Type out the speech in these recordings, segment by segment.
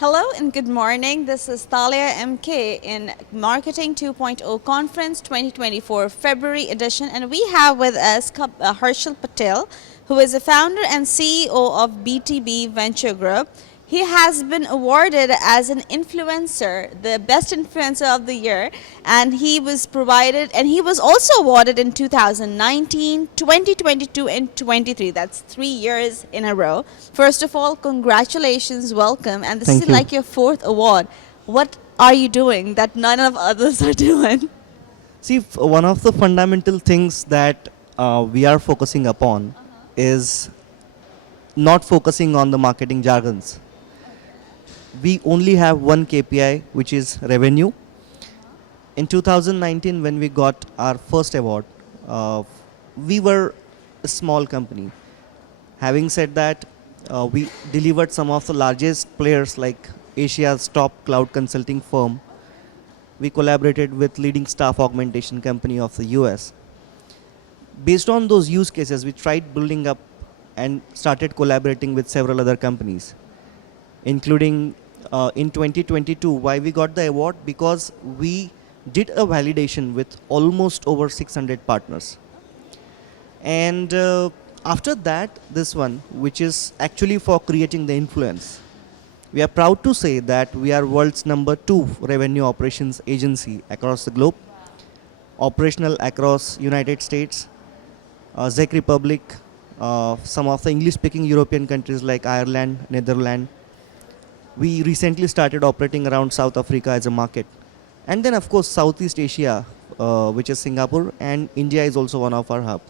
Hello and good morning. This is Thalia MK in Marketing 2.0 Conference 2024 February edition, and we have with us Harshal Patil, who is the founder and CEO of BTB Venture Group. He has been awarded as an influencer, the best influencer of the year, and he was also awarded in 2019, 2022, and 23. That's 3 years in a row. First of all, congratulations, welcome, and this Thank is you. like your fourth award. What are you doing that none of others are doing? See, one of the fundamental things that we are focusing upon is not focusing on the marketing jargons. We only have one KPI, which is revenue. In 2019, when we got our first award, we were a small company. Having said that, we delivered some of the largest players like Asia's top cloud consulting firm. We collaborated with leading staff augmentation company of the US. Based on those use cases, we tried building up and started collaborating with several other companies, including in 2022. Why we got the award? Because we did a validation with almost over 600 partners. And after that, this one, which is actually for creating the influence. We are proud to say that we are world's #2 revenue operations agency across the globe, operational across United States, Czech Republic, some of the English-speaking European countries like Ireland, Netherlands. We recently started operating around South Africa as a market. And then, of course, Southeast Asia, which is Singapore, and India is also one of our hub.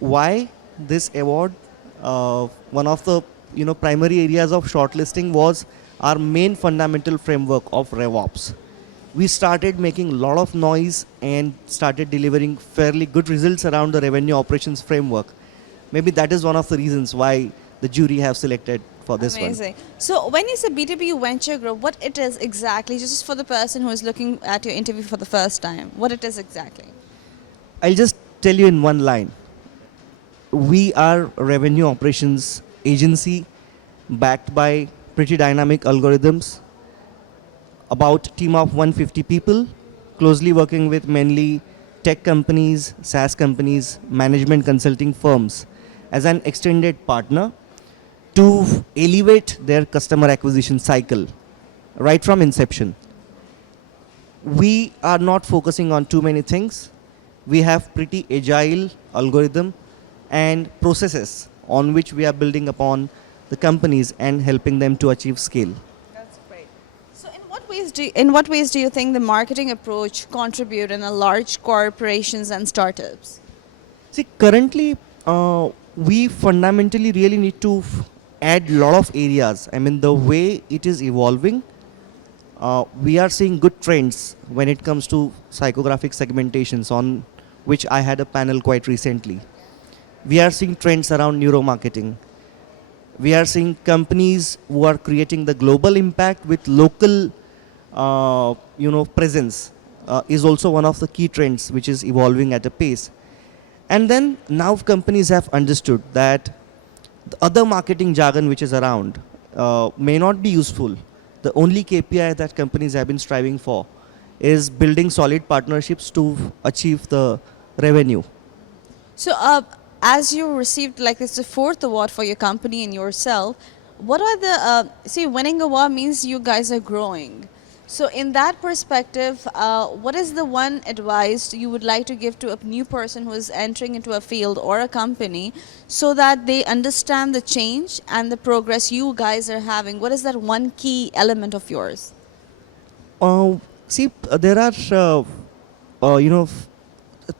Why this award? One of the primary areas of shortlisting was our main fundamental framework of RevOps. We started making a lot of noise and started delivering fairly good results around the revenue operations framework. Maybe that is one of the reasons why the jury have selected for this one. Amazing. So when you say BTB Venture Group, what it is exactly, just for the person who is looking at your interview for the first time, what it is exactly? I'll just tell you in one line. We are a revenue operations agency backed by pretty dynamic algorithms, about a team of 150 people, closely working with mainly tech companies, SaaS companies, management consulting firms as an extended partner to elevate their customer acquisition cycle right from inception. We are not focusing on too many things. We have pretty agile algorithm and processes on which we are building upon the companies and helping them to achieve scale. That's great. So in what ways do you think the marketing approach contribute in a large corporations and startups? See, currently, we fundamentally really need to add a lot of areas. I mean, the way it is evolving, we are seeing good trends when it comes to psychographic segmentations, on which I had a panel quite recently. We are seeing trends around neuromarketing. We are seeing companies who are creating the global impact with local, presence is also one of the key trends which is evolving at a pace. And then now companies have understood that the other marketing jargon which is around may not be useful. The only KPI that companies have been striving for is building solid partnerships to achieve the revenue. So as you received like this the fourth award for your company and yourself, what are the winning award means you guys are growing. So in that perspective, what is the one advice you would like to give to a new person who is entering into a field or a company so that they understand the change and the progress you guys are having? What is that one key element of yours? There are,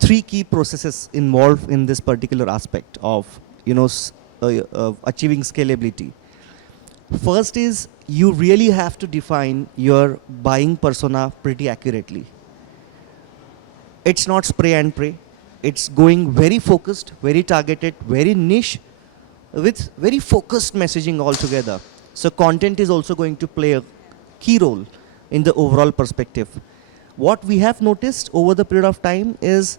three key processes involved in this particular aspect of, achieving scalability. First is you really have to define your buying persona pretty accurately. It's not spray and pray. It's going very focused, very targeted, very niche, with very focused messaging altogether. So content is also going to play a key role in the overall perspective. What we have noticed over the period of time is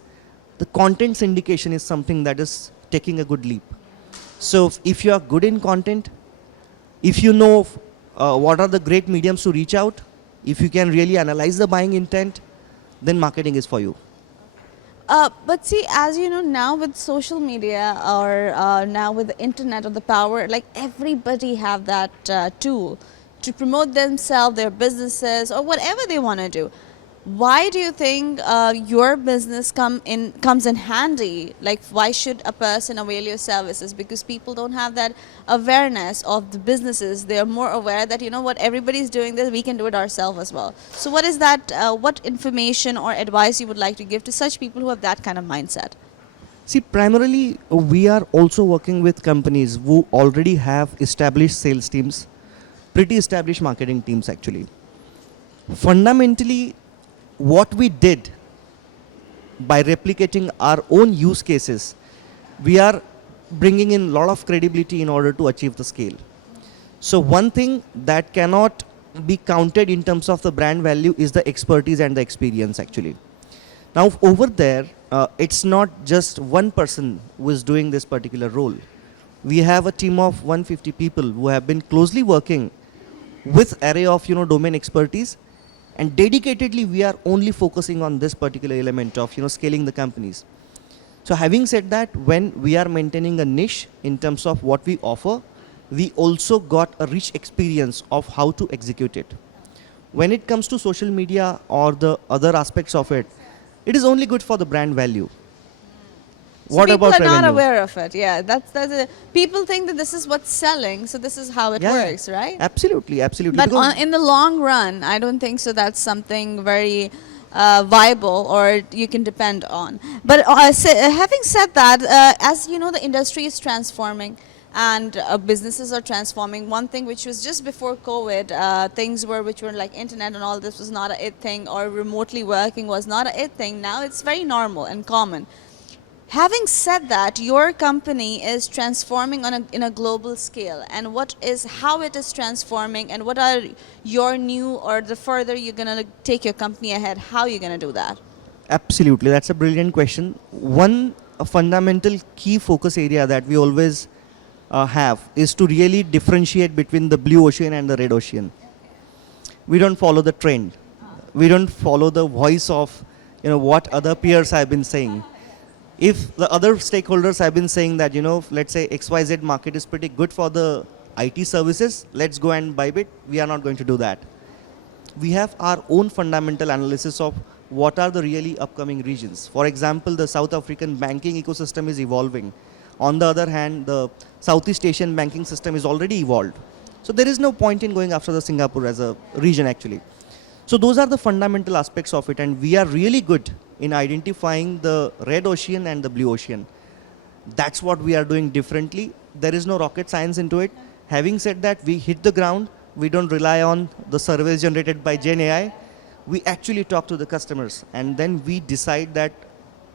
the content syndication is something that is taking a good leap. So if you are good in content, if you know what are the great mediums to reach out. If you can really analyze the buying intent, then marketing is for you. But see, as you know, now with social media or now with the internet or the power, like everybody have that tool to promote themselves, their businesses, or whatever they want to do. Why do you think your business comes in handy? Like, why should a person avail your services? Because people don't have that awareness of the businesses. They are more aware that, you know what, everybody's doing this, we can do it ourselves as well. So what is that, what information or advice you would like to give to such people who have that kind of mindset? See, primarily we are also working with companies who already have established sales teams, pretty established marketing teams actually. Fundamentally, what we did by replicating our own use cases, we are bringing in a lot of credibility in order to achieve the scale. So one thing that cannot be counted in terms of the brand value is the expertise and the experience actually. Now over there, it's not just one person who is doing this particular role. We have a team of 150 people who have been closely working with array of domain expertise, and dedicatedly we are only focusing on this particular element of scaling the companies. So having said that, when we are maintaining a niche in terms of what we offer, we also got a rich experience of how to execute it. When it comes to social media or the other aspects of it, it is only good for the brand value. So What people about are not revenue? aware of it. Yeah, that's people think that this is what's selling, so this is how it Yeah, works, right? Absolutely, absolutely. But Because in the long run, I don't think so. That's something very viable or you can depend on. But having said that, as you know, the industry is transforming and businesses are transforming. One thing which was just before COVID, things which were like internet and all this was not a it thing, or remotely working was not a it thing. Now it's very normal and common. Having said that, your company is transforming in a global scale, and how it is transforming, and what are your new or the further you're gonna take your company ahead? How you're gonna do that? absolutely, that's a brilliant question. One fundamental key focus area that we always have is to really differentiate between the blue ocean and the red ocean. We don't follow the trend. We don't follow the voice of what other peers have been saying. If the other stakeholders have been saying that let's say XYZ market is pretty good for the IT services, let's go and buy it, we are not going to do that. We have our own fundamental analysis of what are the really upcoming regions. For example, the South African banking ecosystem is evolving. On the other hand, the Southeast Asian banking system is already evolved. So there is no point in going after the Singapore as a region actually. So those are the fundamental aspects of it, and we are really good in identifying the red ocean and the blue ocean. That's what we are doing differently. There is no rocket science into it. Having said that, we hit the ground. We don't rely on the surveys generated by Gen AI. We actually talk to the customers, and then we decide that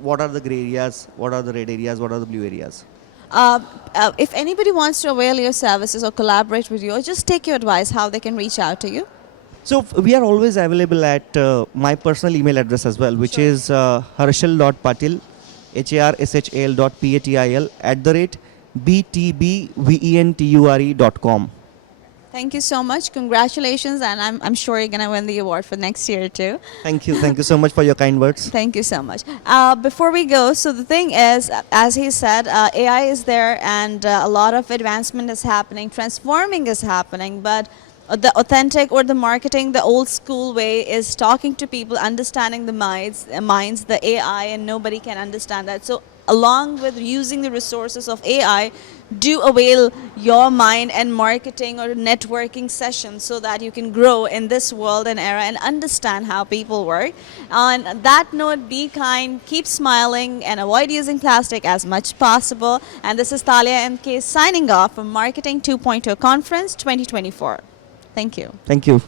what are the gray areas, what are the red areas, what are the blue areas. If anybody wants to avail your services or collaborate with you, or just take your advice, how they can reach out to you? So we are always available at my personal email address as well, which is harshal.patil, harshal.patil @btbventure.com. Thank you so much. Congratulations, and I'm sure you're gonna win the award for next year too. Thank you so much for your kind words. Thank you so much. Before we go, so the thing is, as he said, AI is there, and a lot of advancement is happening, transforming is happening, but the authentic or the marketing, the old school way is talking to people, understanding the minds, the AI, and nobody can understand that. So along with using the resources of AI, do avail your mind and marketing or networking sessions so that you can grow in this world and era and understand how people work. On that note, be kind, keep smiling, and avoid using plastic as much possible. And this is Talia MK signing off from Marketing 2.0 Conference 2024. Thank you. Thank you.